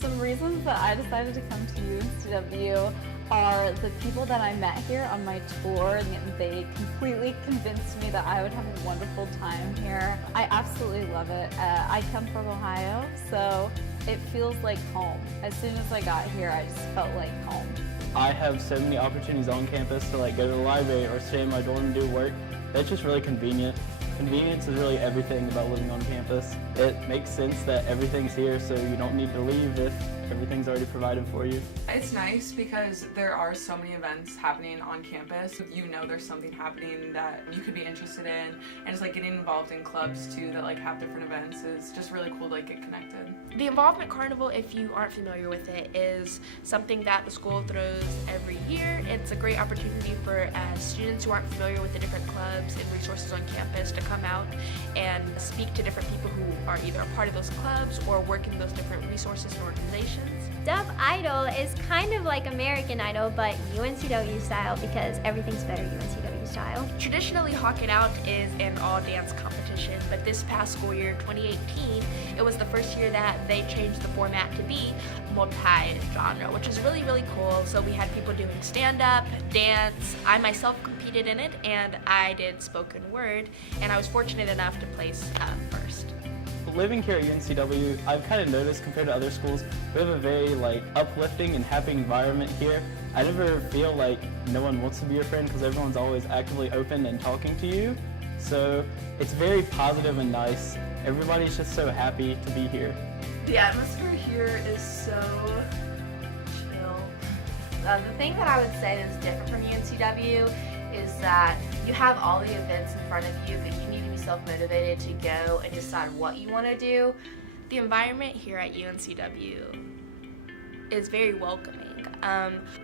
Some reasons that I decided to come to UNCW are the people that I met here on my tour, and they completely convinced me that I would have a wonderful time here. I absolutely love it. I come from Ohio, so it feels like home. As soon as I got here, I just felt like home. I have so many opportunities on campus to go to the library or stay in my dorm and do work. It's just really convenient. Convenience is really everything about living on campus. It makes sense that everything's here, so you don't need to leave if everything's already provided for you. It's nice because there are so many events happening on campus. You know there's something happening that you could be interested in, and just getting involved in clubs too that have different events is just really cool to get connected. The Involvement Carnival, if you aren't familiar with it, is something that the school throws every year. It's a great opportunity for students who aren't familiar with the different clubs and resources on campus to come out and speak to different people who are either a part of those clubs or work in those different resources and organizations. Dub Idol is kind of like American Idol, but UNCW style, because everything's better UNCW style. Traditionally, Hawk It Out is an all-dance competition, but this past school year, 2018, it was the first year that they changed the format to be multi-genre, which is really, really cool. So we had people doing stand-up, dance. I myself competed in it, and I did spoken word, and I was fortunate enough to place first. Living here at UNCW, I've kind of noticed compared to other schools, we have a very uplifting and happy environment here. I never feel like no one wants to be your friend because everyone's always actively open and talking to you. So it's very positive and nice. Everybody's just so happy to be here. The atmosphere here is so chill. The thing that I would say that's different from UNCW is that you have all the events in front of you, but you need to be self-motivated to go and decide what you want to do. The environment here at UNCW is very welcoming.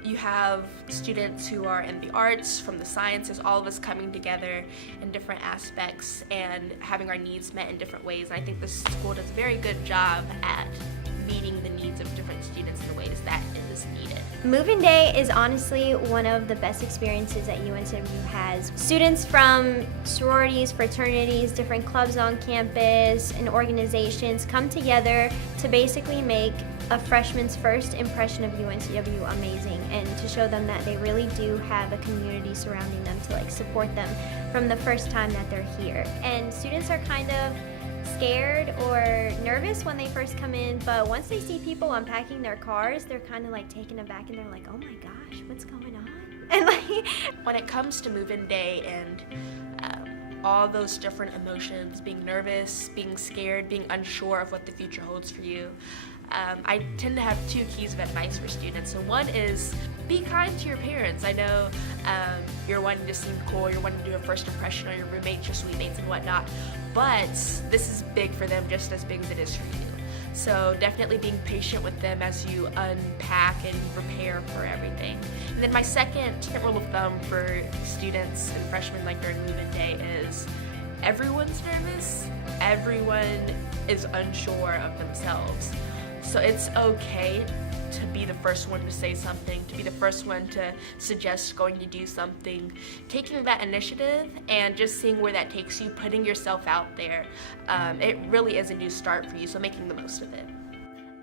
You have students who are in the arts, from the sciences, all of us coming together in different aspects and having our needs met in different ways. And I think this school does a very good job at meeting the needs of different students in the ways that is needed. Move-in Day is honestly one of the best experiences that UNCW has. Students from sororities, fraternities, different clubs on campus, and organizations come together to basically make a freshman's first impression of UNCW amazing, and to show them that they really do have a community surrounding them to support them from the first time that they're here. And students are kind of scared or nervous when they first come in, but once they see people unpacking their cars, they're kind of taken aback, and they're like, oh my gosh, what's going on? And when it comes to move-in day and all those different emotions, being nervous, being scared, being unsure of what the future holds for you, I tend to have two keys of advice for students. So one is be kind to your parents. I know you're wanting to seem cool, you're wanting to do a first impression on your roommates, your suite mates, and whatnot, but this is big for them just as big as it is for you. So definitely being patient with them as you unpack and prepare for everything. And then my second rule of thumb for students and freshmen during move-in day is everyone's nervous, everyone is unsure of themselves. So it's okay to be the first one to say something, to be the first one to suggest going to do something. Taking that initiative and just seeing where that takes you, putting yourself out there, it really is a new start for you, so making the most of it.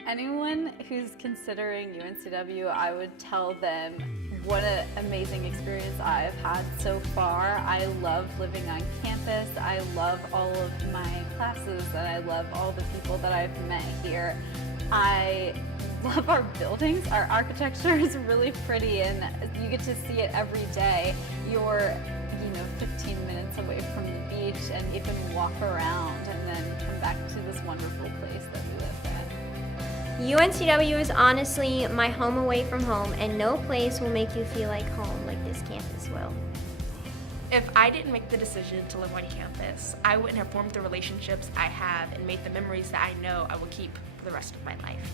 Anyone who's considering UNCW, I would tell them what an amazing experience I've had so far. I love living on campus. I love all of my classes, and I love all the people that I've met here. I love our buildings. Our architecture is really pretty, and you get to see it every day. You're 15 minutes away from the beach, and you can walk around and then come back to this wonderful place that we live in. UNCW is honestly my home away from home, and no place will make you feel like home like this campus will. If I didn't make the decision to live on campus, I wouldn't have formed the relationships I have and made the memories that I know I will keep for the rest of my life.